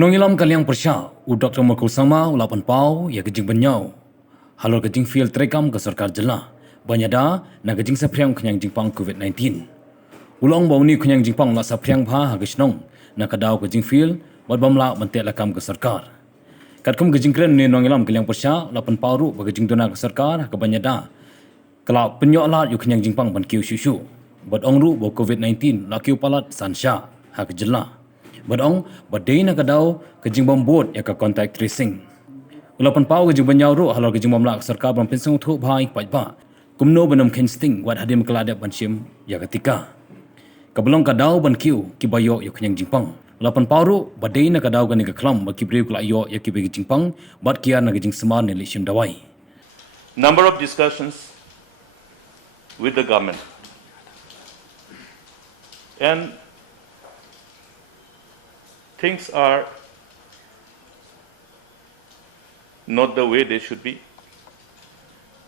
Unongilam kaliang persya, Dr. Makul Sama, ulapan pau, ya kejing benyau. Halor kejing field trekam ke sarkar jelah. Banyada, na kejing sapriang kenyang jingpang COVID-19. Ulong bau ni kenyang jingpang la sapriang pha hagisnong, na kadau kejing field, buat bamla mentek lakam ke sarkar. Katkum kejing kren ni nongilam kaliang persya, ulapan pau ru kejing dona ke sarkar, ke banyada. Kalau penyok lat yu kenyang jingpang ban kiu syushu. Buat ong ru bau COVID-19, la kiu palat sansya, ha kejelah. Badong badai na kadau kejing bombot ya ka contact tracing. Ulapan pau kejing banyau ro halor kejing bomla sarkar ban pensung thu bhai pajba. Kumno banam kensting wat hadim kelada bansim ya ketika. Kabelong kadau ban kiu ki bayo ya kenyang jingpang. Ulapan pau ro badai na kadau kan ka klam ba ki brew kla yo ya ki begi jingpang bat kiar na kejing semar ne lishim dawai. Number of discussions with the government. And things are not the way they should be.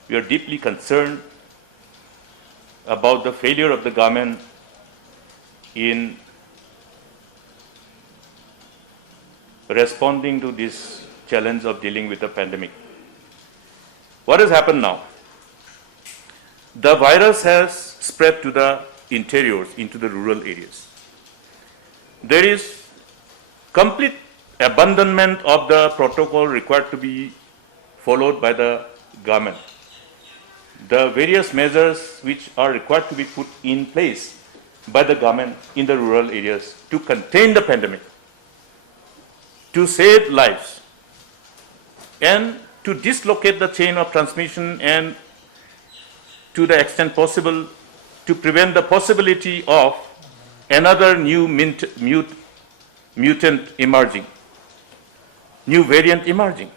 We are deeply concerned about the failure of the government in responding to this challenge of dealing with the pandemic. What has happened now? The virus has spread to the interiors, into the rural areas. There is complete abandonment of the protocol required to be followed by the government. The various measures which are required to be put in place by the government in the rural areas to contain the pandemic, to save lives, and to dislocate the chain of transmission, and to the extent possible to prevent the possibility of another new mutant emerging, new variant emerging.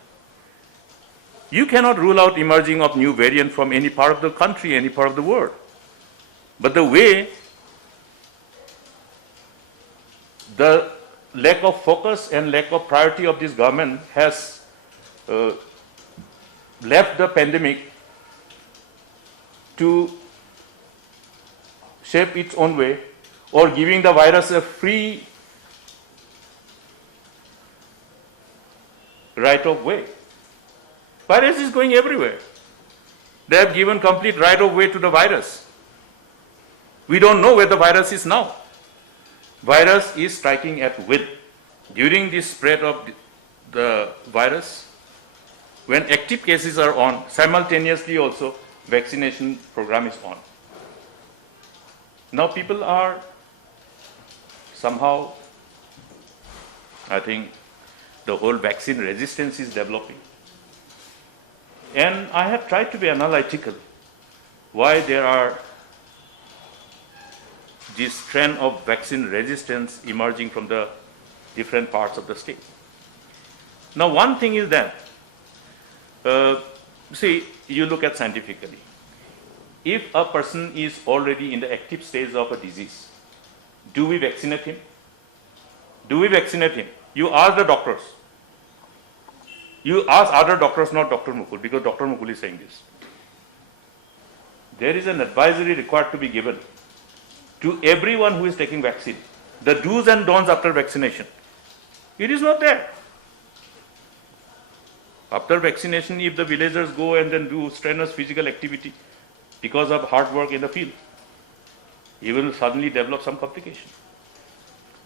You cannot rule out emerging of new variant from any part of the country, any part of the world. But the way the lack of focus and lack of priority of this government has left the pandemic to shape its own way, or giving the virus a free right of way. Virus is going everywhere. They have given complete right of way to the virus. We don't know where the virus is now. Virus is striking at will. During this spread of the virus, when active cases are on, simultaneously also vaccination program is on. Now people are somehow, I think, the whole vaccine resistance is developing. And I have tried to be analytical why there are this trend of vaccine resistance emerging from the different parts of the state. Now one thing is that, see, you look at scientifically. If a person is already in the active stage of a disease, do we vaccinate him? Do we vaccinate him? You ask the doctors. You ask other doctors, not Dr. Mukul, because Dr. Mukul is saying this. There is an advisory required to be given to everyone who is taking vaccine. The do's and don'ts after vaccination. It is not there. After vaccination, if the villagers go and then do strenuous physical activity because of hard work in the field, he will suddenly develop some complication.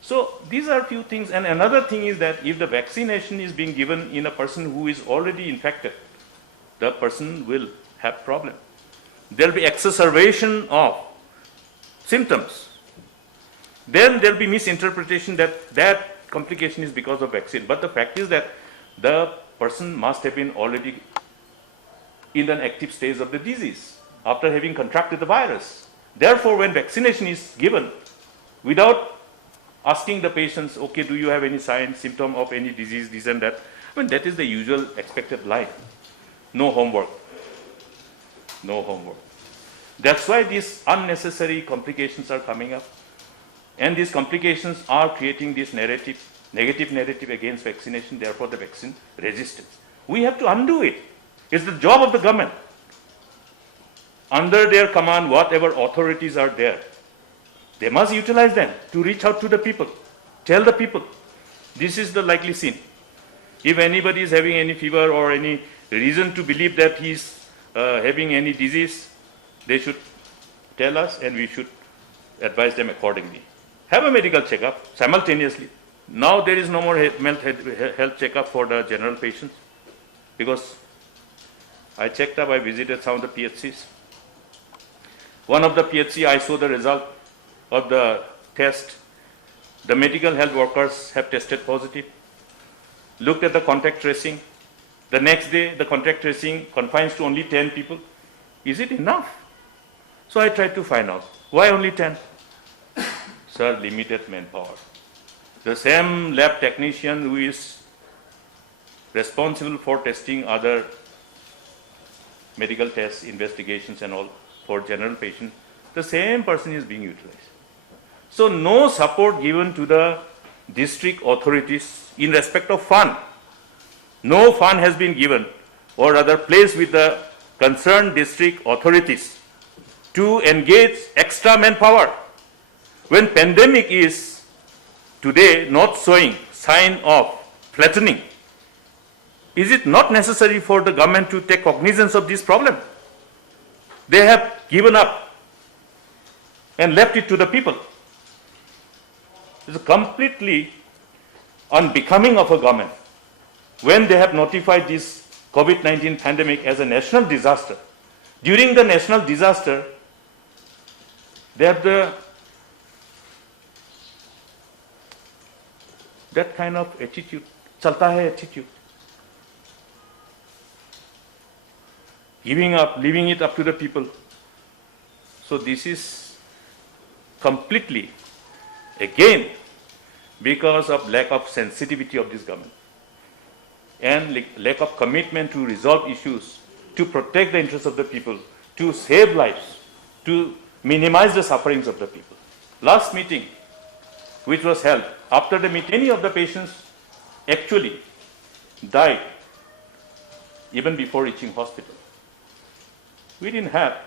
So these are few things. And another thing is that if the vaccination is being given in a person who is already infected, the person will have problem. There will be exacerbation of symptoms. Then there will be misinterpretation that that complication is because of vaccine. But the fact is that the person must have been already in an active stage of the disease after having contracted the virus. Therefore, when vaccination is given without asking the patients, okay, do you have any sign, symptom of any disease, this and that? I mean, that is the usual expected line. No homework. No homework. That's why these unnecessary complications are coming up. And these complications are creating this narrative, negative narrative against vaccination, therefore the vaccine resistance. We have to undo it. It's the job of the government. Under their command, whatever authorities are there, they must utilize them to reach out to the people, tell the people This is the likely scene. If anybody is having any fever or any reason to believe that he is having any disease, they should tell us and we should advise them accordingly. Have a medical checkup simultaneously. Now there is no more health checkup for the general patients, because I checked up, I visited some of the PHCs. One of the PHC, I saw the result of the test. The medical health workers have tested positive. Looked at the contact tracing. The next day, the contact tracing confines to only 10 people. Is it enough? So I tried to find out, why only 10? Sir, limited manpower. The same lab technician who is responsible for testing other medical tests, investigations and all for general patients, the same person is being utilized. So no support given to the district authorities in respect of fund. No fund has been given, or rather placed with the concerned district authorities to engage extra manpower. When pandemic is today not showing sign of flattening, is it not necessary for the government to take cognizance of this problem? They have given up and left it to the people. It's completely unbecoming of a government when they have notified this COVID-19 pandemic as a national disaster. During the national disaster, they have that kind of attitude, chalta hai attitude. Giving up, leaving it up to the people. So this is completely, again, because of lack of sensitivity of this government and lack of commitment to resolve issues, to protect the interests of the people, to save lives, to minimize the sufferings of the people. Last meeting, which was held, after the meeting, many of the patients actually died even before reaching hospital. We didn't have,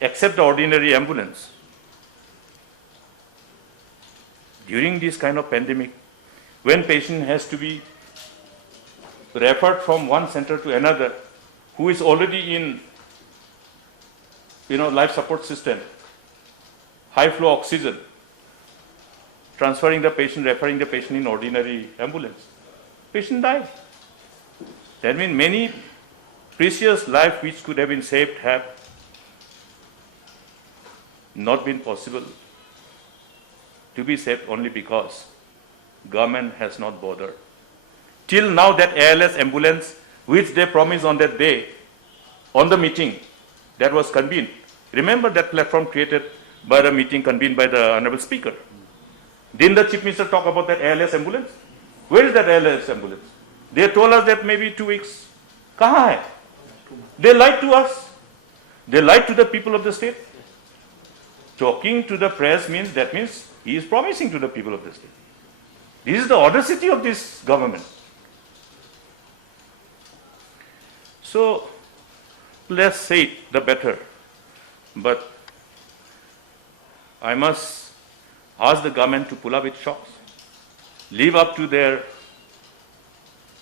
except the ordinary ambulance. During this kind of pandemic, when patient has to be referred from one center to another, who is already in life support system, high flow oxygen, transferring the patient, referring the patient in ordinary ambulance, patient died. That means many precious life which could have been saved have not been possible to be saved only because government has not bothered. Till now, that ALS ambulance, which they promised on that day, on the meeting that was convened. Remember that platform created by the meeting convened by the Honorable Speaker. Didn't the Chief Minister talk about that ALS ambulance? Where is that ALS ambulance? They told us that maybe 2 weeks. Kahan hai? They lied to us. They lied to the people of the state. Talking to the press means he is promising to the people of the state. This is the audacity of this government. So, less said, the better. But I must ask the government to pull up its socks, live up to their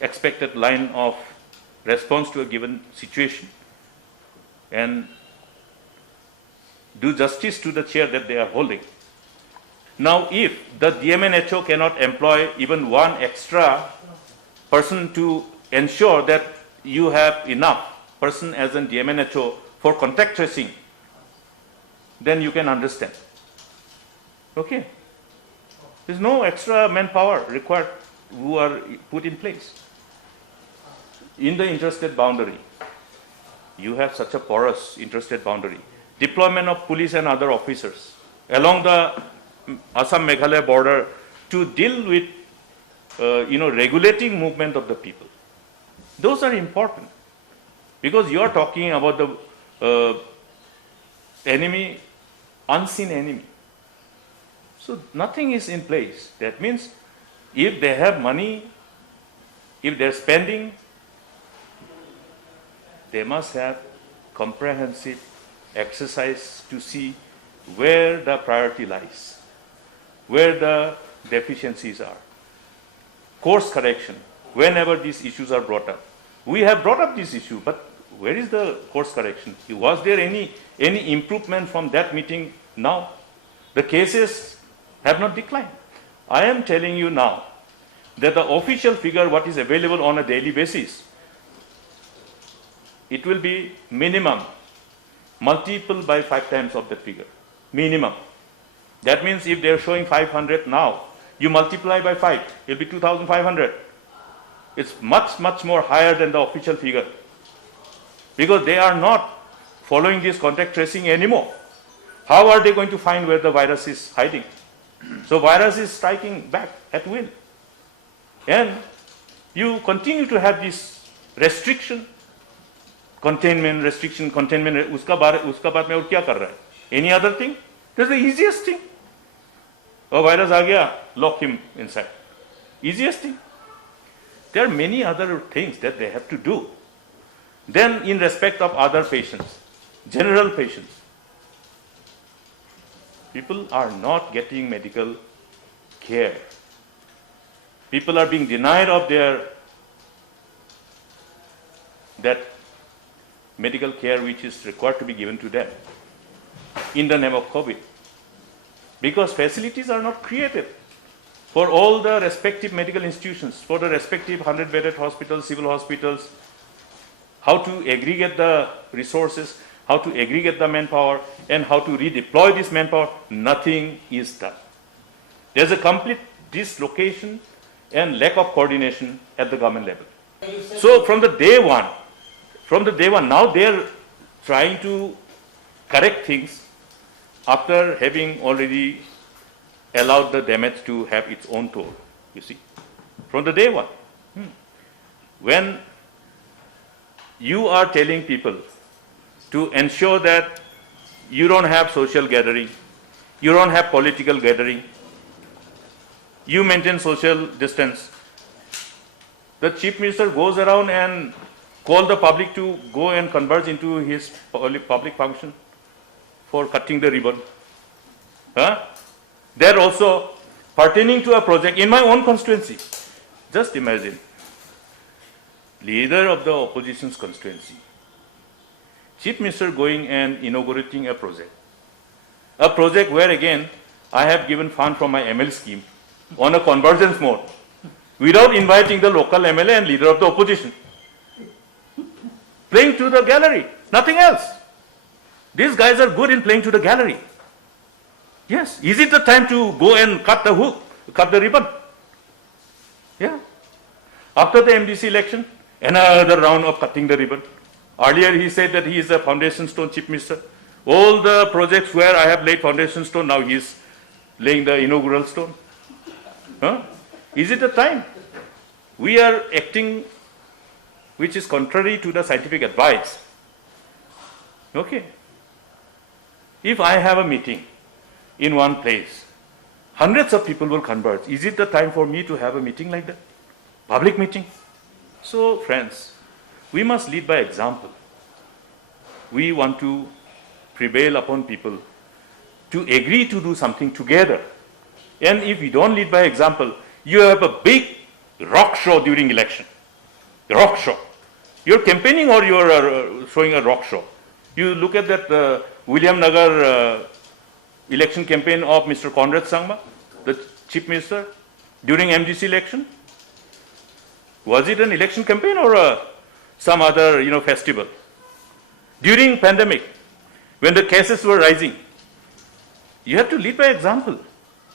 expected line of response to a given situation, and do justice to the chair that they are holding. Now, if the DMNHO cannot employ even one extra person to ensure that you have enough person as in DMNHO for contact tracing, then you can understand. Okay? There's no extra manpower required who are put in place. In the interstate boundary, you have such a porous interstate boundary. Deployment of police and other officers along the Assam-Meghalaya border to deal with, regulating movement of the people. Those are important because you are talking about the enemy, unseen enemy. So nothing is in place. That means if they have money, if they're spending, they must have comprehensive exercise to see where the priority lies, where the deficiencies are. course correction whenever these issues are brought up. We have brought up this issue, but where is the course correction? Was there any improvement from that meeting now? The cases have not declined. I am telling you now that the official figure, what is available on a daily basis, it will be minimum, multiple by 5 times of that figure. Minimum. That means if they are showing 500 now, you multiply by 5, it will be 2,500. It's much, much more higher than the official figure. Because they are not following this contact tracing anymore. How are they going to find where the virus is hiding? So virus is striking back at will. And you continue to have this restriction, containment, uska baad mein aur kya kar raha hai? Any other thing? That's the easiest thing. Oh, virus aa gaya, lock him inside. Easiest thing. There are many other things that they have to do. Then in respect of other patients, general patients, people are not getting medical care. People are being denied of that medical care which is required to be given to them in the name of COVID. Because facilities are not created for all the respective medical institutions, for the respective 100-bedded hospitals, civil hospitals, how to aggregate the resources, how to aggregate the manpower, and how to redeploy this manpower, nothing is done. There's a complete dislocation and lack of coordination at the government level. So from the day one, now they're trying to correct things after having already allowed the damage to have its own toll, you see, from the day one. When you are telling people to ensure that you don't have social gathering, you don't have political gathering, you maintain social distance, the Chief Minister goes around and calls the public to go and converge into his public function for cutting the ribbon. They're also pertaining to a project in my own constituency. Just imagine, leader of the opposition's constituency, Chief Minister going and inaugurating a project where again I have given fund from my ML scheme on a convergence mode without inviting the local MLA and leader of the opposition. Playing to the gallery, nothing else. These guys are good in playing to the gallery. Yes, is it the time to go and cut the ribbon? Yeah. After the MDC election, another round of cutting the ribbon. Earlier he said that he is a foundation stone Chief Minister. All the projects where I have laid foundation stone, now he is laying the inaugural stone. Is it the time? We are acting which is contrary to the scientific advice. Okay. If I have a meeting in one place, hundreds of people will converge. Is it the time for me to have a meeting like that? Public meeting? So, friends, we must lead by example. We want to prevail upon people to agree to do something together. And if we don't lead by example, you have a big rock show during election. The rock show. You're campaigning or you're showing a rock show. You look at that William Nagar election campaign of Mr. Conrad Sangma, the Chief Minister, during MDC election. Was it an election campaign or some other festival? During pandemic, when the cases were rising, you have to lead by example.